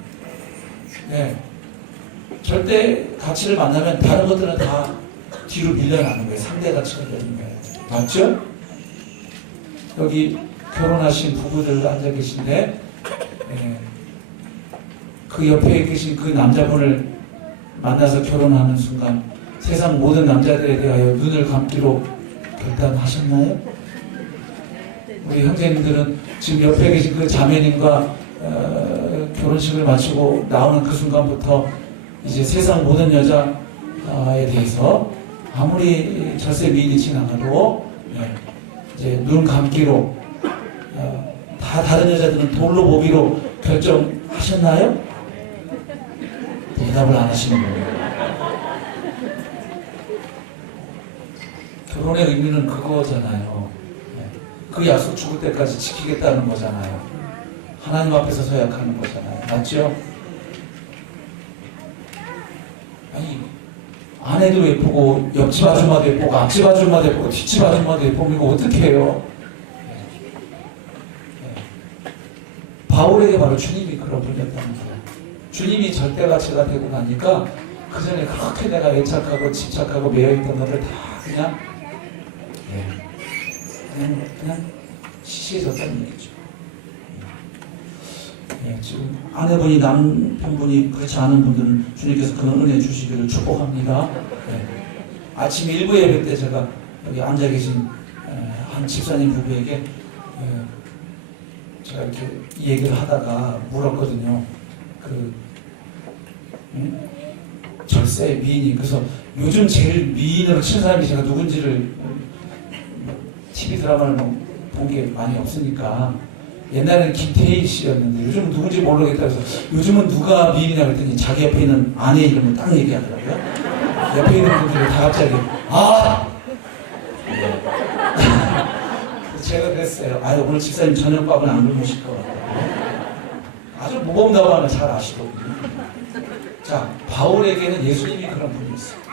절대 가치를 만나면 다른 것들은 다 뒤로 밀려나는 거예요. 상대 가치가 되는 거예요. 맞죠? 여기 결혼하신 부부들 앉아 계신데 그 옆에 계신 그 남자분을 만나서 결혼하는 순간 세상 모든 남자들에 대하여 눈을 감기로 결단하셨나요? 우리 형제님들은 지금 옆에 계신 그 자매님과 결혼식을 마치고 나오는 그 순간부터 이제 세상 모든 여자에 대해서 아무리 절세 미인이 지나가도 이제 눈 감기로 다 다른 여자들은 돌로 보기로 결정하셨나요? 대답을 안 하시는 거예요. 결혼의 의미는 그거잖아요. 그 약속 죽을 때까지 지키겠다는 거잖아요. 하나님 앞에서 서약하는 거잖아요. 맞죠? 아니, 아내도 예쁘고 옆집 아줌마도 예쁘고 앞집 아줌마도 예쁘고 뒷집 아줌마도 예쁘고 이거 어떻게 해요? 바울에게 바로 주님이 그런 분이었다는 거예요. 주님이 절대가치가 되고 나니까 그 전에 그렇게 내가 애착하고 집착하고 매여있던 것들 다 그냥 시시해졌다는 얘기죠. 지금 아내분이 남편분이 그렇지 않은 분들은 주님께서 그런 은혜 주시기를 축복합니다. 아침 1부 예배 때 제가 여기 앉아 계신 한 집사님 부부에게 제가 이렇게 얘기를 하다가 물었거든요. 절세 미인이. 그래서 요즘 제일 미인으로 치는 사람이 제가 누군지를 TV 드라마를 본 게 많이 없으니까 옛날에는 김태희 씨였는데 요즘은 누군지 모르겠다 그래서 요즘은 누가 미인이냐 그랬더니 자기 옆에 있는 아내 이름을 딱 얘기하더라고요. 옆에 있는 분들이 다 갑자기 제가 그랬어요. 오늘 집사님 저녁밥은 안 굶으실 것 같아요. 아주 모범답안을 잘 아시거든요. 자, 바울에게는 예수님이 그런 분이었어요.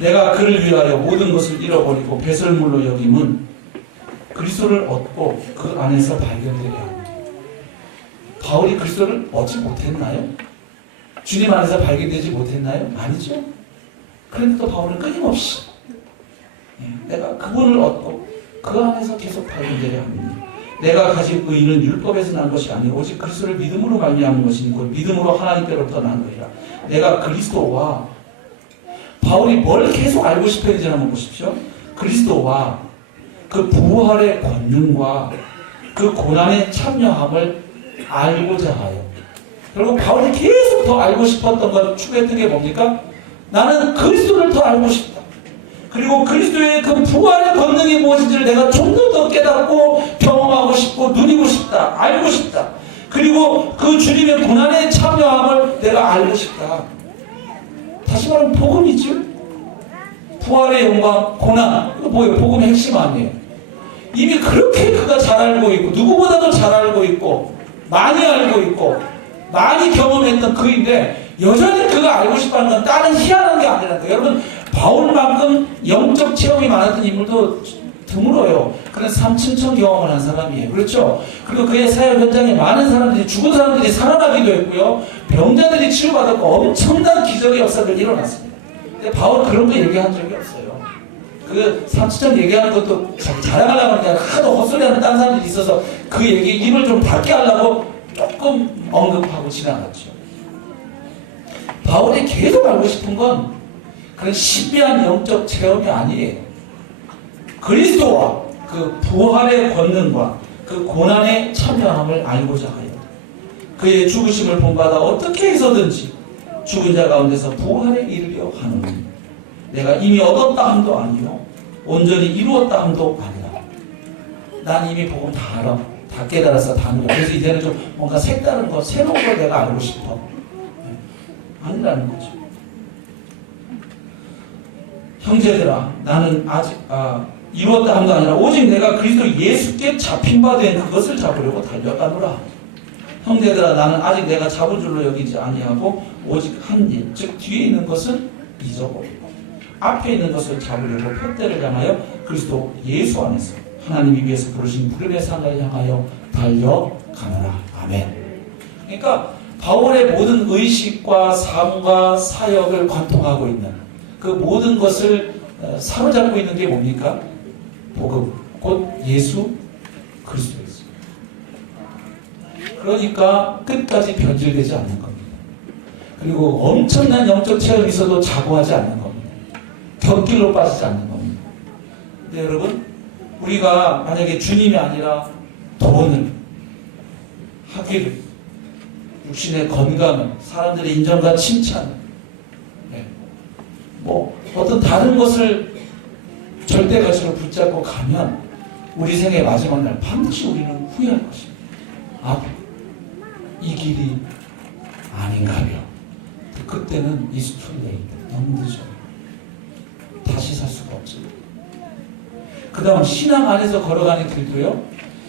내가 그를 위하여 모든 것을 잃어버리고 배설물로 여김은 그리스도를 얻고 그 안에서 발견되려 합니다. 바울이 그리스도를 얻지 못했나요? 주님 안에서 발견되지 못했나요? 아니죠. 그런데 또 바울은 끊임없이 내가 그분을 얻고 그 안에서 계속 발견되려 합니다. 내가 가진 의는 율법에서 난 것이 아니오 오직 그리스도를 믿음으로 말미암은 것이니 곧 믿음으로 하나님께로부터 난 것이라. 내가 그리스도와 바울이 뭘 계속 알고 싶었는지 한번 보십시오. 그리스도와 그 부활의 권능과 그 고난의 참여함을 알고자 하여. 결국 바울이 계속 더 알고 싶었던 것, 추구했던 게 뭡니까? 나는 그리스도를 더 알고 싶다. 그리고 그리스도의 그 부활의 권능이 무엇인지를 내가 좀 더 깨닫고 경험하고 싶고 누리고 싶다. 알고 싶다. 그리고 그 주님의 고난의 참여함을 내가 알고 싶다. 다시 말하면 복음이죠. 부활의 영광, 고난. 이거 뭐예요? 복음의 핵심 아니에요. 이미 그렇게 그가 잘 알고 있고 누구보다도 잘 알고 있고 많이 알고 있고 많이 경험했던 그인데 여전히 그가 알고 싶어하는 건 다른 희한한 게 아니라는 거예요. 여러분, 바울만큼 영적 체험이 많았던 인물도 드물어요. 그런 3층천 경험을 한 사람이에요. 그렇죠? 그리고 그의 사역 현장에 많은 사람들이, 죽은 사람들이 살아나기도 했고요. 병자들이 치유받았고 엄청난 기적의 역사들이 일어났습니다. 근데 바울은 그런 거 얘기한 적이 없어요. 그 3층천 얘기하는 것도 자랑하려고 하는데 하도 헛소리하는 다른 사람들이 있어서 그 얘기 입을 좀 닫게 하려고 조금 언급하고 지나갔죠. 바울이 계속 알고 싶은 건 그런 신비한 영적 체험이 아니에요. 그리스도와 그 부활의 권능과 그 고난에 참여함을 알고자 하여 그의 죽으심을 본받아 어떻게 해서든지 죽은 자 가운데서 부활에 이르려 하노니 내가 이미 얻었다 함도 아니요 온전히 이루었다 함도 아니라 난 이미 복음 다 알아, 다 깨달아서 다 알아. 그래서 이제는 좀 뭔가 색다른 거, 새로운 걸 내가 알고 싶어. 아니라는 거죠. 형제들아, 나는 아직 이루었다 함도 아니라 오직 내가 그리스도 예수께 잡힌 바 된 그것을 잡으려고 달려가노라. 형제들아, 나는 아직 내가 잡은 줄로 여기지 아니하고 오직 한 일, 즉 뒤에 있는 것은 잊어버리고 앞에 있는 것을 잡으려고 표대를 향하여 그리스도 예수 안에서 하나님이 위해서 부르신 부름의 상을 향하여 달려가노라. 아멘. 그러니까 바울의 모든 의식과 삶과 사역을 관통하고 있는 그 모든 것을 사로잡고 있는 게 뭡니까? 복음, 곧 예수 그리스도였어요. 그러니까 끝까지 변질되지 않는 겁니다. 그리고 엄청난 영적 체험이 있어도 자고하지 않는 겁니다. 곁길로 빠지지 않는 겁니다. 근데 여러분, 우리가 만약에 주님이 아니라 돈을, 학위를, 육신의 건강을, 사람들의 인정과 칭찬을, 뭐 어떤 다른 것을 절대 가치로 붙잡고 가면 우리 생의 마지막 날 반드시 우리는 후회할 것입니다. 이 길이 아닌가요? 그때는 it's too late. 너무 늦어요. 다시 살 수가 없죠. 그 다음 신앙 안에서 걸어가는 길도요.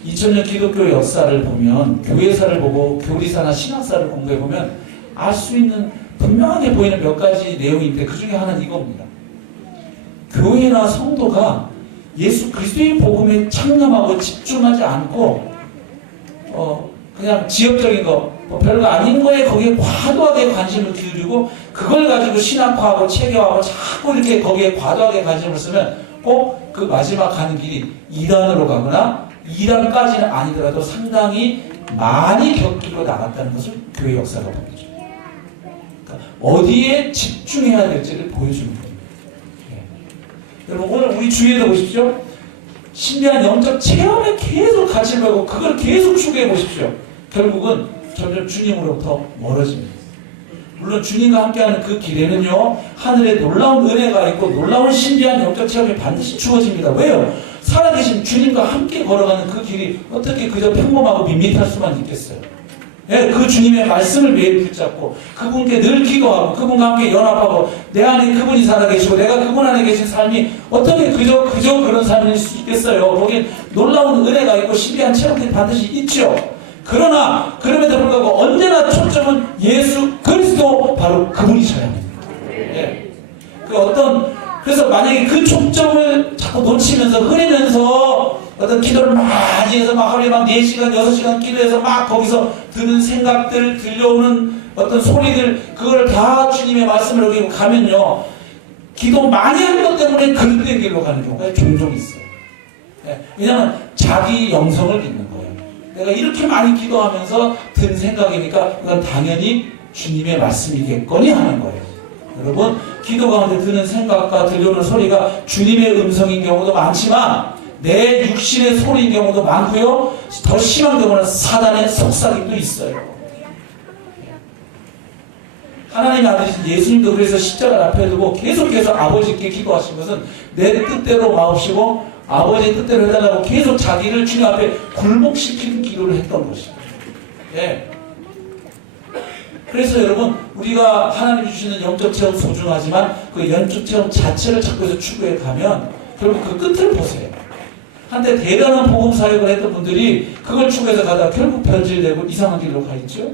2000년 기독교 역사를 보면, 교회사를 보고 교리사나 신학사를 공부해보면 알 수 있는 분명하게 보이는 몇 가지 내용인데 그 중에 하나는 이겁니다. 교회나 성도가 예수 그리스도의 복음에 창념하고 집중하지 않고 그냥 지역적인 거, 별거 아닌 거에 거기에 과도하게 관심을 기울이고 그걸 가지고 신학화하고 체계화하고 자꾸 이렇게 거기에 과도하게 관심을 쓰면 꼭 그 마지막 가는 길이 이단으로 가거나 이단까지는 아니더라도 상당히 많이 곁길로 나갔다는 것을 교회 역사가 보여줘요. 그러니까 어디에 집중해야 될지를 보여주는 겁니다. 여러분, 오늘 우리 주위에도 보십시오. 신비한 영적 체험에 계속 가치를 보고 그걸 계속 추구해 보십시오. 결국은 점점 주님으로부터 멀어집니다. 물론 주님과 함께하는 그 길에는요, 하늘에 놀라운 은혜가 있고 놀라운 신비한 영적 체험이 반드시 주어집니다. 왜요? 살아계신 주님과 함께 걸어가는 그 길이 어떻게 그저 평범하고 밋밋할 수만 있겠어요? 예, 그 주님의 말씀을 매일 붙잡고 그분께 늘 기도하고 그분과 함께 연합하고 내 안에 그분이 살아계시고 내가 그분 안에 계신 삶이 어떻게 그저 그런 삶일 수 있겠어요? 거긴 놀라운 은혜가 있고 신비한 체험들이 반드시 있죠. 그러나 그럼에도 불구하고 언제나 초점은 예수 그리스도, 바로 그분이셔야 합니다. 예. 그래서 만약에 그 초점을 자꾸 놓치면서 흐리면서 어떤 기도를 많이 해서 막 하루에 막 4시간, 6시간 기도해서 막 거기서 드는 생각들, 들려오는 어떤 소리들, 그걸 다 주님의 말씀을 여기고 가면요, 기도 많이 하는 것 때문에 그릇된 길로 가는 경우가 종종 있어요. 예. 왜냐하면 자기 영성을 믿는 거예요. 내가 이렇게 많이 기도하면서 든 생각이니까 이건 당연히 주님의 말씀이겠거니 하는 거예요. 여러분, 기도 가운데 드는 생각과 들려오는 소리가 주님의 음성인 경우도 많지만 내 육신의 소리인 경우도 많고요. 더 심한 경우는 사단의 속삭임도 있어요. 하나님의 아들이신 예수님도 그래서 십자가를 앞에 두고 계속해서 아버지께 기도하신 것은 내 뜻대로 마옵시고 아버지의 뜻대로 해달라고 계속 자기를 주님 앞에 굴복시키는 기도를 했던 것입니다. 네. 그래서 여러분, 우리가 하나님이 주시는 영적 체험 소중하지만 그 영적 체험 자체를 자꾸 해서 추구해 가면 결국 그 끝을 보세요. 한때 대단한 복음 사역을 했던 분들이 그걸 추구해서 가다가 결국 변질되고 이상한 길로 가 있죠.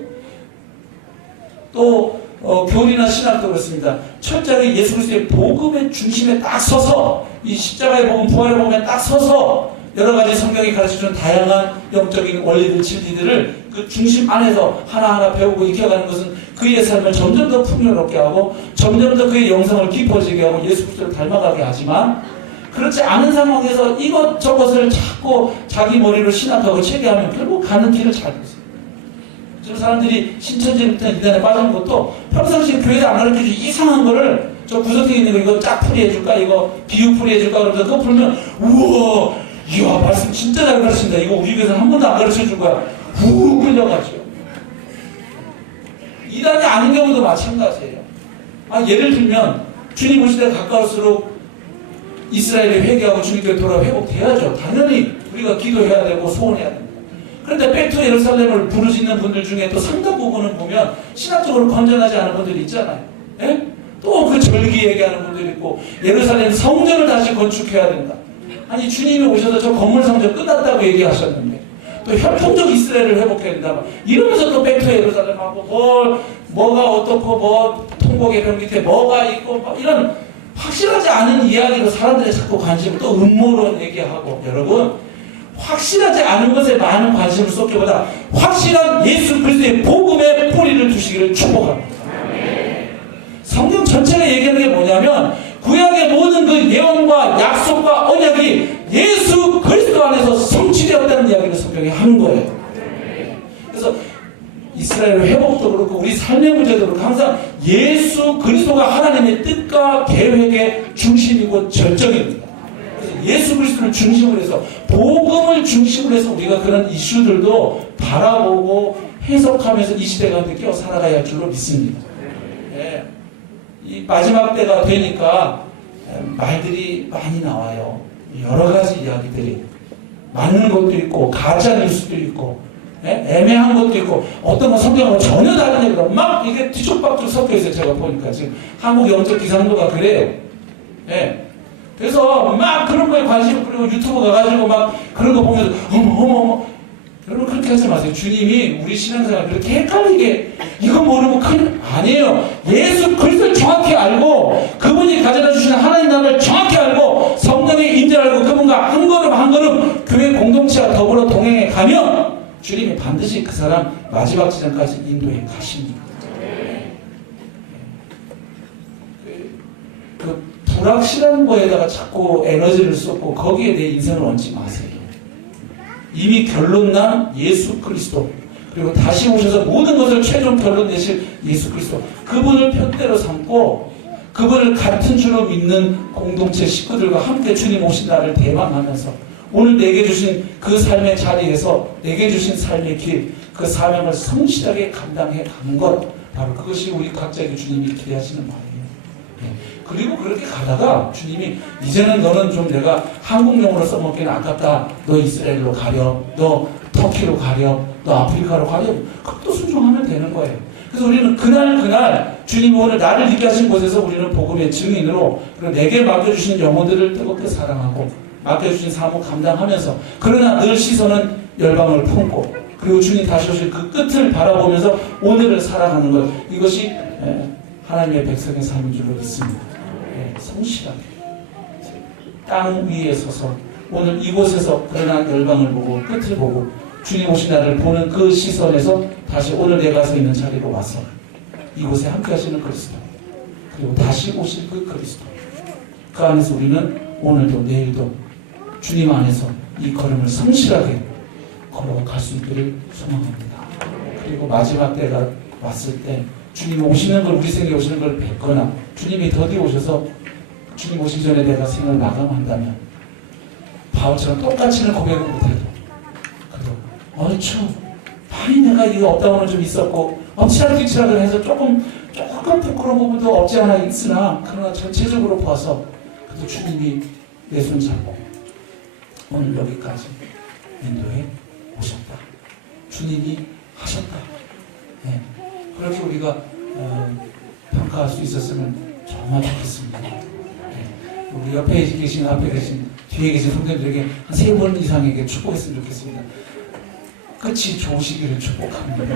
또 교리나 신학도 그렇습니다. 철저하게 예수 그리스도의 복음의 중심에 딱 서서 이 십자가의 복음, 부활의 복음에 딱 서서 여러 가지 성경이 가르쳐주는 다양한 영적인 원리들, 진리들을 그 중심 안에서 하나하나 배우고 익혀가는 것은 그의 삶을 점점 더 풍요롭게 하고 점점 더 그의 영성을 깊어지게 하고 예수 그리스도를 닮아가게 하지만, 그렇지 않은 상황에서 이것저것을 자꾸 자기 머리로 신학하고 체계하면 결국 가는 길을 잘 보세요. 지금 사람들이 신천지부터 이단에 빠진 것도 평상시에 교회에서 안 가르쳐주고 이상한 거를 저 구석에 있는 거 이거 짝 풀이해줄까, 이거 비유 풀이해줄까 그러면서 그거 풀면 우와 이야, 말씀 진짜 잘 가르친다. 이거 우리 교회에서는 한 번도 안 가르쳐 줄 거야. 후 끌려가죠. 이단이 아닌 경우도 마찬가지예요. 예를 들면 주님 오실 때 가까울수록 이스라엘이 회개하고 주님께 돌아 회복돼야죠. 당연히 우리가 기도해야 되고 소원해야 됩니다. 그런데 백투 예루살렘을 부르짖는 분들 중에 또 상당 부분을 보면 신학적으로 건전하지 않은 분들이 있잖아요. 예? 또 그 절기 얘기하는 분들이 있고 예루살렘 성전을 다시 건축해야 된다. 아니 주님이 오셔서 저 건물 성전 끝났다고 얘기하셨는데 또 협통적 이스라엘을 회복해야 된다. 이러면서 또 백투 예루살렘하고 뭐가 어떻고 뭐 통곡의 벽 밑에 뭐가 있고 뭐 이런 확실하지 않은 이야기로 사람들이 자꾸 관심을 또 음모론 얘기하고 여러분 확실하지 않은 것에 많은 관심을 쏟기보다 확실한 예수 그리스도의 복음에 뿌리를 두시기를 축복합니다. 성경 전체가 얘기하는 게 뭐냐면 구약의 모든 그 예언과 약속과 언약이 예수 그리스도 안에서 성취되었다는 이야기를 성경이 하는 거예요. 그래서 이스라엘 회복도 그렇고 우리 삶의 문제도 그렇고 항상 예수 그리스도가 하나님의 뜻과 계획의 중심이고 절정입니다. 그래서 예수 그리스도를 중심으로 해서 복음을 중심으로 해서 우리가 그런 이슈들도 바라보고 해석하면서 이 시대 가운데 끼어 살아가야 할 줄로 믿습니다. 네. 이 마지막 때가 되니까 말들이 많이 나와요. 여러 가지 이야기들이 맞는 것도 있고 가짜 뉴스도 있고 애매한 것도 있고 어떤 건 성경하고 전혀 다른 얘기가 막 이게 뒤죽박죽 섞여 있어요. 제가 보니까 지금 한국 영적 기상도가 그래요. 예. 그래서 막 그런 거에 관심 그리고 유튜브 가가지고 막 그런 거 보면서 어머 여러분 그렇게 하지 마세요. 주님이 우리 신앙생활 그렇게 헷갈리게 이거 모르고 큰일 아니에요. 예수 그리스도를 정확히 알고 그분이 가져다 주시는 하나님 나라를 정확히 알고 성령의 임재를 알고 그분과 한 걸음 한 걸음 교회 공동체와 더불어 동행해 가면 주님이 반드시 그 사람 마지막 지점까지 인도해 가십니다. 그 불확실한 거에다가 자꾸 에너지를 쏟고 거기에 내 인생을 얹지 마세요. 이미 결론난 예수 그리스도 그리고 다시 오셔서 모든 것을 최종 결론 내실 예수 그리스도 그분을 편대로 삼고 그분을 같은 줄로 믿는 공동체 식구들과 함께 주님 오신 날을 대망하면서 오늘 내게 주신 그 삶의 자리에서 내게 주신 삶의 길, 그 사명을 성실하게 감당해 가는 것 바로 그것이 우리 각자에게 주님이 기대하시는 말이에요. 그리고 그렇게 가다가 주님이 이제는 너는 좀 내가 한국용으로 써먹기는 아깝다. 너 이스라엘로 가렴. 너 터키로 가렴. 너 아프리카로 가렴. 그것도 순종하면 되는 거예요. 그래서 우리는 그날 주님 오늘 나를 있게 하신 곳에서 우리는 복음의 증인으로 그리고 내게 맡겨주신 영혼들을 뜨겁게 사랑하고 맡겨주신 사무 감당하면서 그러나 늘 시선은 열방을 품고 그리고 주님 다시 오실 그 끝을 바라보면서 오늘을 살아가는 것 이것이 하나님의 백성의 삶인 줄로 믿습니다. 성실하게 땅 위에 서서 오늘 이곳에서 그러나 열방을 보고 끝을 보고 주님 오신 날을 보는 그 시선에서 다시 오늘 내가 서 있는 자리로 와서 이곳에 함께 하시는 그리스도 그리고 다시 오실 그 그리스도 그 안에서 우리는 오늘도 내일도 주님 안에서 이 걸음을 성실하게 걸어갈 수 있기를 소망합니다. 그리고 마지막 때가 왔을 때 주님 오시는 걸 우리 생에 오시는 걸 뵙거나 주님이 더디 오셔서 주님 오시기 전에 내가 생을 마감한다면 바울처럼 똑같이는 고백을 못해도 그래도 얼추 많이 내가 이거 없다고는 좀 있었고 엎치락뒤치락을 해서 조금 부끄러운 부분도 없지 않아 있으나 그러나 전체적으로 봐서 그래도 주님이 내 손 잡고 오늘 여기까지 인도해 오셨다. 주님이 하셨다. 네. 그렇게 우리가 평가할 수 있었으면 정말 좋겠습니다. 우리 옆에 계신, 앞에 계신, 뒤에 계신 성도들에게 한 3번 이상에게 축복했으면 좋겠습니다. 끝이 좋으시기를 축복합니다.